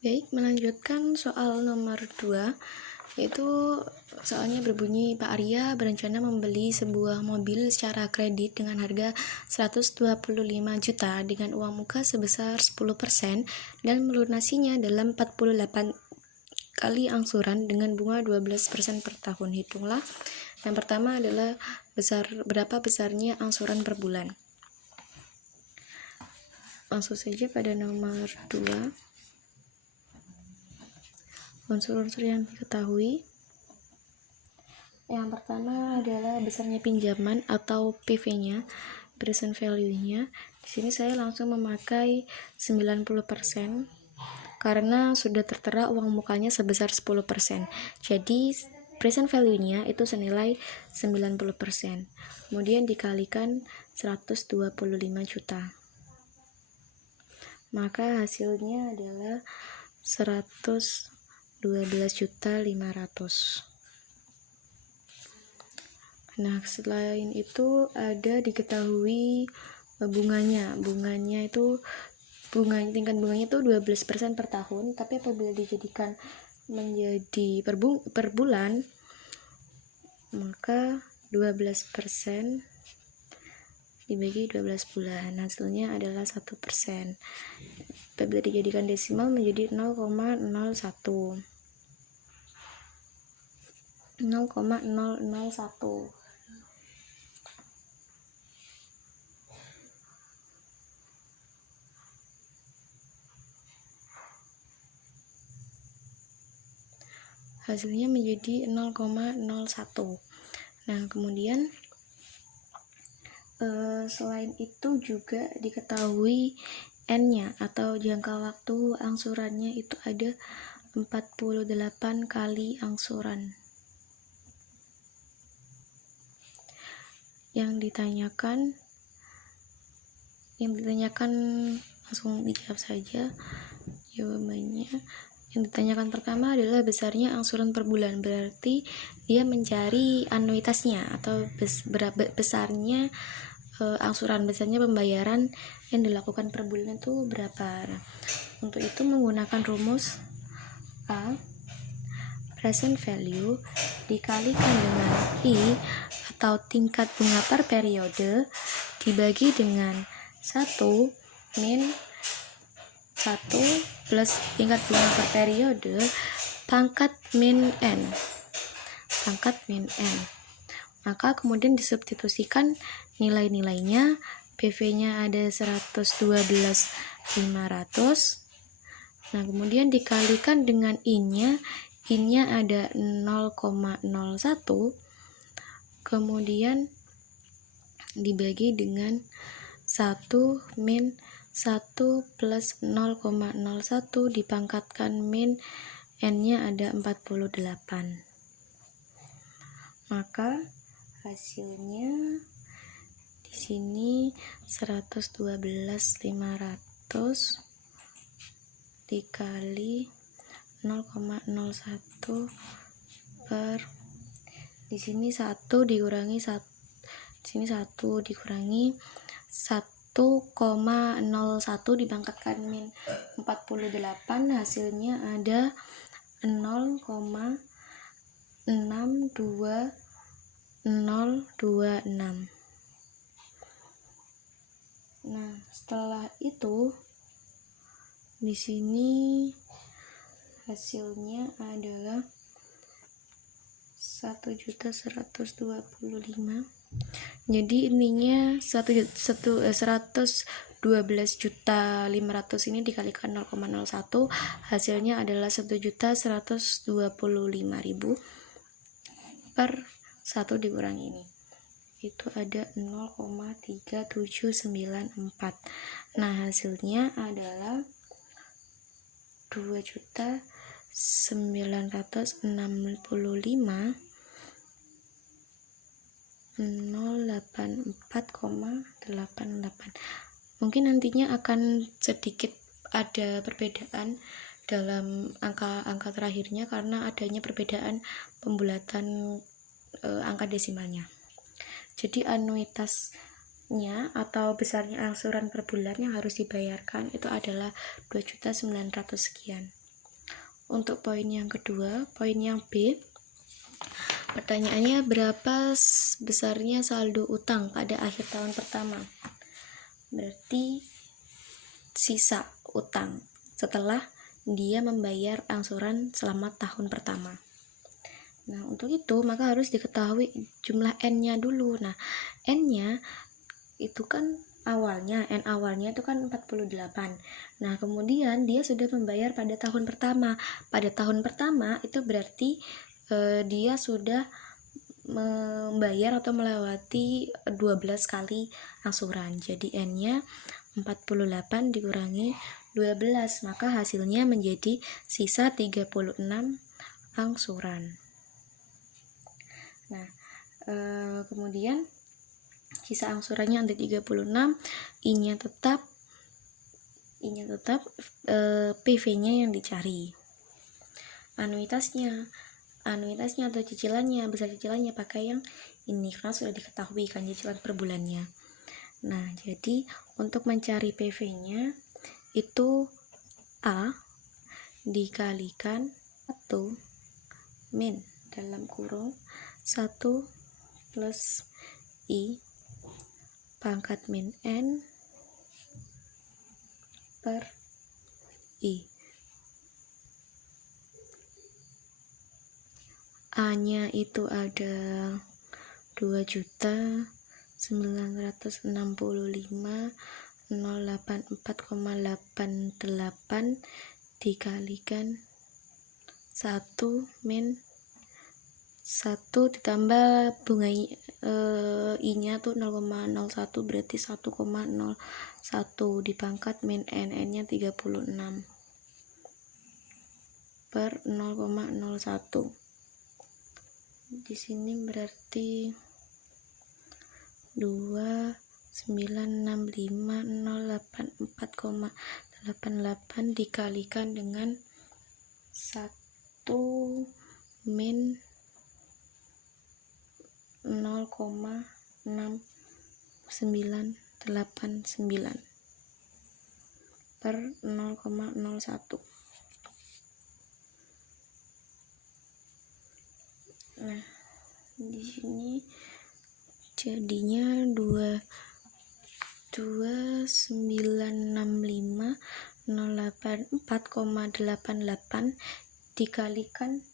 Baik, melanjutkan soal nomor 2, yaitu soalnya berbunyi Pak Arya berencana membeli sebuah mobil secara kredit dengan harga 125 juta dengan uang muka sebesar 10% dan melunasinya dalam 48 kali angsuran dengan bunga 12% per tahun. Hitunglah. Yang pertama adalah berapa besarnya angsuran per bulan. Langsung saja pada nomor 2. Unsur-unsur yang diketahui. Yang pertama adalah besarnya pinjaman atau PV-nya, present value-nya. Di sini saya langsung memakai 90% karena sudah tertera uang mukanya sebesar 10%. Jadi present value-nya itu senilai 90%. Kemudian dikalikan 125 juta. Maka hasilnya adalah 112.500.000. Nah, selain itu ada diketahui bunganya itu tingkat bunganya itu 12% per tahun, tapi apabila dijadikan menjadi per bulan, maka 12% dibagi 12 bulan, hasilnya adalah 1%. Apabila dijadikan desimal menjadi 0,001. Hasilnya menjadi 0,01. Nah, kemudian selain itu juga diketahui N-nya atau jangka waktu angsurannya itu ada 48 kali angsuran. Yang ditanyakan langsung dijawab saja jawabannya. Yang ditanyakan pertama adalah besarnya angsuran per bulan, berarti dia mencari anuitasnya atau besarnya angsuran, besarnya pembayaran yang dilakukan per bulan itu berapa. Nah, untuk itu menggunakan rumus A, present value dikalikan dengan I atau tingkat bunga per periode dibagi dengan 1 min 1 plus tingkat bunga per periode pangkat min N. Maka kemudian disubstitusikan nilai-nilainya. PV-nya ada 112.500. Nah, kemudian dikalikan dengan I-nya ada 0,01. Kemudian dibagi dengan 1 min 1 plus 0,01 dipangkatkan min N-nya ada 48. Maka hasilnya di sini 112.500 dikali 0,01 per di sini 1 dikurangi 1 dikurangi 1,01 dipangkatkan min 48, hasilnya ada 0,62026. Nah, setelah itu di sini hasilnya adalah 1.125. Jadi ininya 112.500 ini dikalikan 0,01, hasilnya adalah 1.125.000 per 1 dikurangi ini. Itu ada 0,3794. Nah, hasilnya adalah 2.965.084,88. Mungkin nantinya akan sedikit ada perbedaan dalam angka terakhirnya karena adanya perbedaan pembulatan angka desimalnya. Jadi anuitasnya atau besarnya angsuran per bulan yang harus dibayarkan itu adalah 2.900 sekian. Untuk poin yang kedua, poin yang B, pertanyaannya berapa besarnya saldo utang pada akhir tahun pertama? Berarti sisa utang setelah dia membayar angsuran selama tahun pertama. Nah, untuk itu maka harus diketahui jumlah N-nya dulu. Nah, N-nya itu kan N awalnya itu kan 48. Nah, kemudian dia sudah membayar pada tahun pertama. Pada tahun pertama itu berarti dia sudah membayar atau melewati 12 kali angsuran. Jadi N-nya 48 dikurangi 12, maka hasilnya menjadi sisa 36 angsuran. Nah, kemudian sisa angsurannya ada 36, I-nya tetap PV-nya yang dicari. Anuitasnya atau cicilannya, besar cicilannya pakai yang ini karena sudah diketahui kan cicilan per bulannya. Nah, jadi untuk mencari PV-nya itu A dikalikan 1 min dalam kurung 1 plus I pangkat min N per I. A-nya itu ada 2.965.084,88 dikalikan 1 min 1 ditambah bunga I-nya tuh 0,01 berarti 1,01 dipangkat min N-nya 36 per 0,01. Di sini berarti 2.965.084,88 dikalikan dengan 1 min 0,6989 per 0,01. Nah, di sini jadinya 2.965.084,88 dikalikan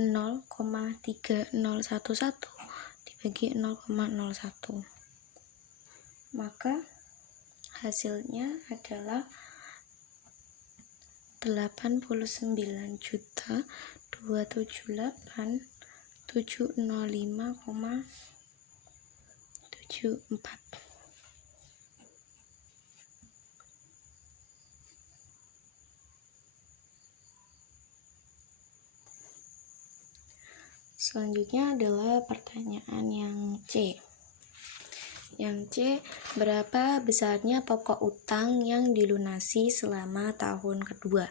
0,3011 dibagi 0,01. Maka hasilnya adalah 89.278.705,74. Selanjutnya adalah pertanyaan yang C. Yang C, berapa besarnya pokok utang yang dilunasi selama tahun kedua?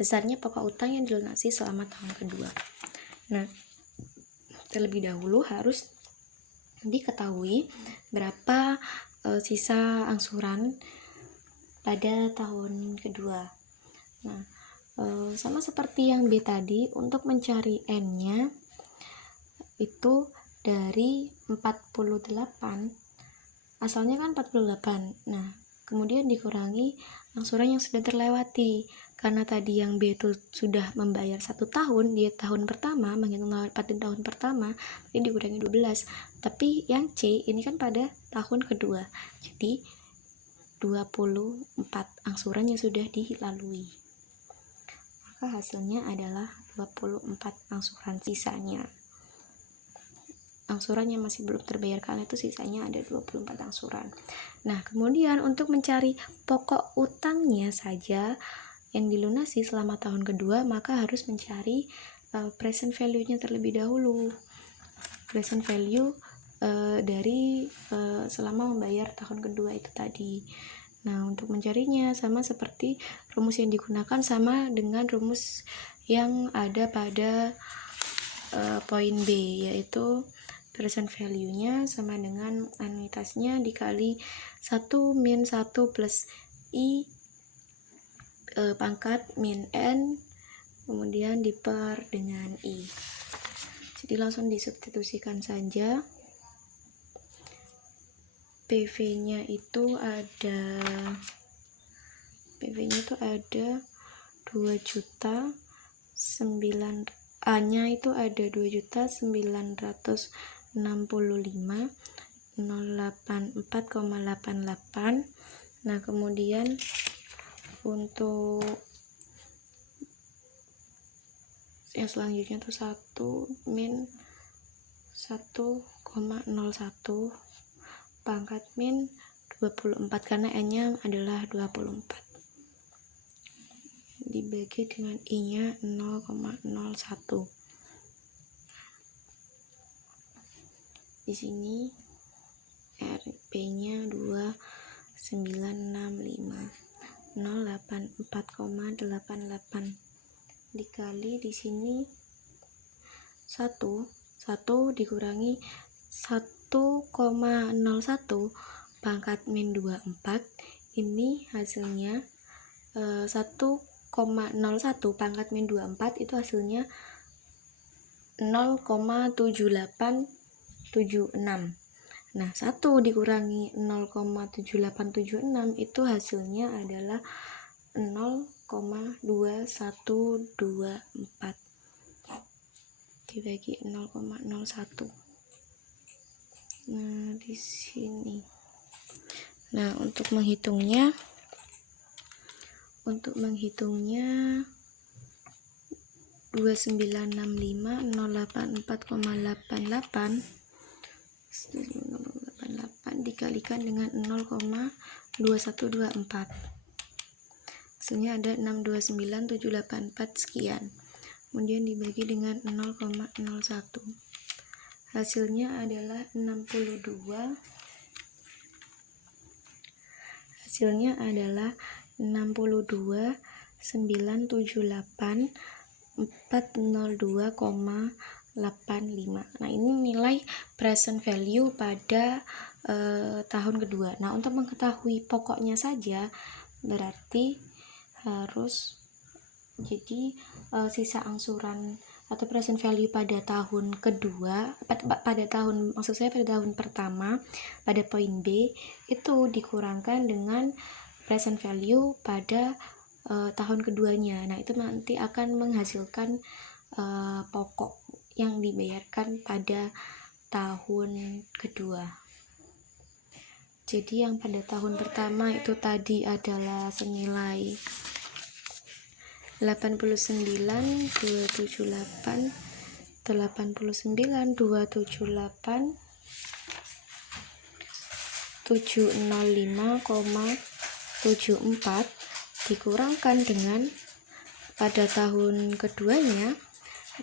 Besarnya pokok utang yang dilunasi selama tahun kedua. Nah, terlebih dahulu harus diketahui berapa sisa angsuran pada tahun kedua. Nah, sama seperti yang B tadi, untuk mencari N-nya itu dari 48, asalnya kan 48. Nah, kemudian dikurangi angsuran yang sudah terlewati. Karena tadi yang B itu sudah membayar 1 tahun, di tahun pertama, menghitung pada tahun pertama, ini dikurangi 12. Tapi yang C ini kan pada tahun kedua. Jadi 24 angsuran yang sudah dilalui. Maka hasilnya adalah 24 angsuran sisanya. Angsuran yang masih belum terbayarkan itu sisanya ada 24 angsuran. Nah, kemudian untuk mencari pokok utangnya saja yang dilunasi selama tahun kedua, maka harus mencari present value-nya terlebih dahulu. Present value dari selama membayar tahun kedua itu tadi. Nah, untuk mencarinya sama seperti rumus yang digunakan sama dengan rumus yang ada pada poin B, yaitu present value-nya sama dengan anuitasnya dikali 1 min 1 plus I pangkat min N kemudian diper dengan I. Jadi langsung disubstitusikan saja. PV-nya itu ada 2 juta 9, A-nya itu ada 2.965.084,88. Nah, kemudian untuk yang selanjutnya tuh 1-1,01 pangkat min 24 karena N-nya adalah 24. Dibagi dengan I-nya 0,01. Di sini RP-nya 2.965.084,88 dikali di sini 1 dikurangi 1,01 pangkat min 24, ini hasilnya 1,01 pangkat min 24 itu hasilnya 0,7876. Nah, 1 dikurangi 0,7876 itu hasilnya adalah 0,2124 dibagi 0,01. Nah, di sini. Nah, untuk menghitungnya 2965.084,88 dikalikan dengan 0,2124. Hasilnya ada 629.784 sekian. Kemudian dibagi dengan 0,01. Hasilnya adalah 62.978.402,85. Nah, ini nilai present value pada tahun kedua. Nah, untuk mengetahui pokoknya saja berarti harus jadi sisa angsuran atau present value pada tahun kedua, pada tahun pertama pada poin B itu dikurangkan dengan present value pada tahun keduanya. Nah, itu nanti akan menghasilkan pokok yang dibayarkan pada tahun kedua. Jadi yang pada tahun pertama itu tadi adalah senilai 89.278 705,74 dikurangkan dengan pada tahun keduanya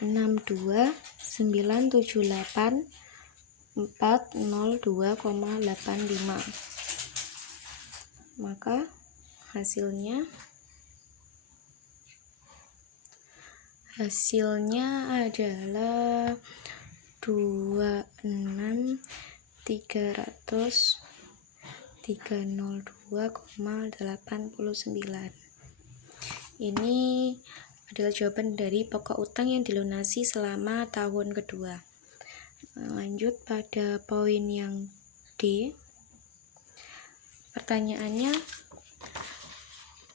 62.978.402,85. Maka hasilnya adalah 26.302,89. Ini adalah jawaban dari pokok utang yang dilunasi selama tahun kedua. Lanjut pada poin yang D. Pertanyaannya,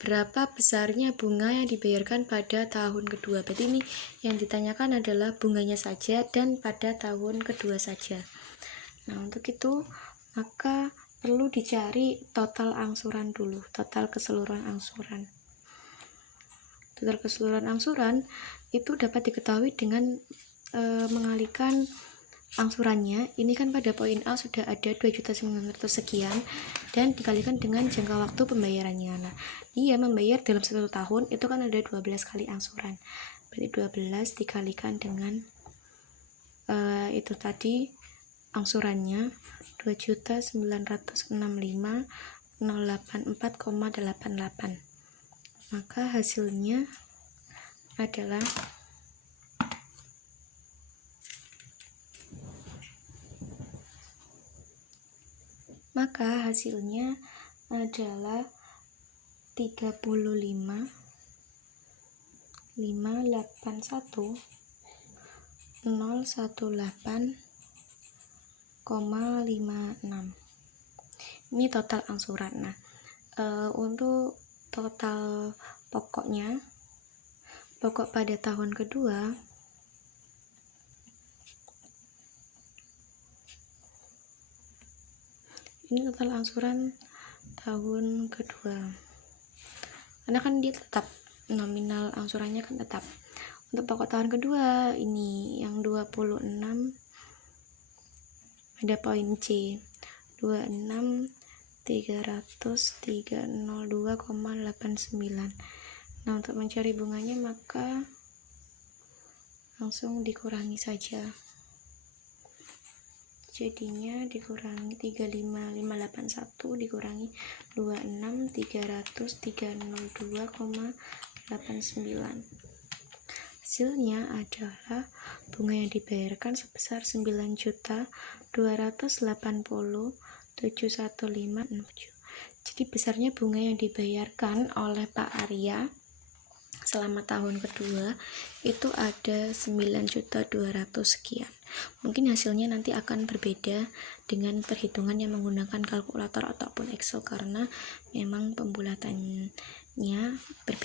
berapa besarnya bunga yang dibayarkan pada tahun kedua? Berarti ini yang ditanyakan adalah bunganya saja dan pada tahun kedua saja. Nah, untuk itu maka perlu dicari total angsuran dulu, total keseluruhan angsuran. Total keseluruhan angsuran itu dapat diketahui dengan mengalihkan angsurannya. Ini kan pada poin A sudah ada 2.900 sekian dan dikalikan dengan jangka waktu pembayarannya. Nah, dia membayar dalam 1 tahun itu kan ada 12 kali angsuran. Berarti 12 dikalikan dengan itu tadi angsurannya 2.965.084,88. Maka hasilnya adalah adalah 35.500.000 581.018,56. Ini total angsuran. Nah, untuk total pokoknya, pokok pada tahun kedua ini total angsuran tahun kedua, karena kan dia tetap nominal angsurannya kan tetap. Untuk pokok tahun kedua ini yang 26 ada poin C 26.302,89. Nah, untuk mencari bunganya maka langsung dikurangi saja, jadinya dikurangi 35581 dikurangi 26.302,89. Hasilnya adalah bunga yang dibayarkan sebesar 9.280.71567. Jadi besarnya bunga yang dibayarkan oleh Pak Arya selama tahun kedua itu ada 9.200.000 sekian. Mungkin hasilnya nanti akan berbeda dengan perhitungan yang menggunakan kalkulator ataupun Excel, karena memang pembulatannya berbeda.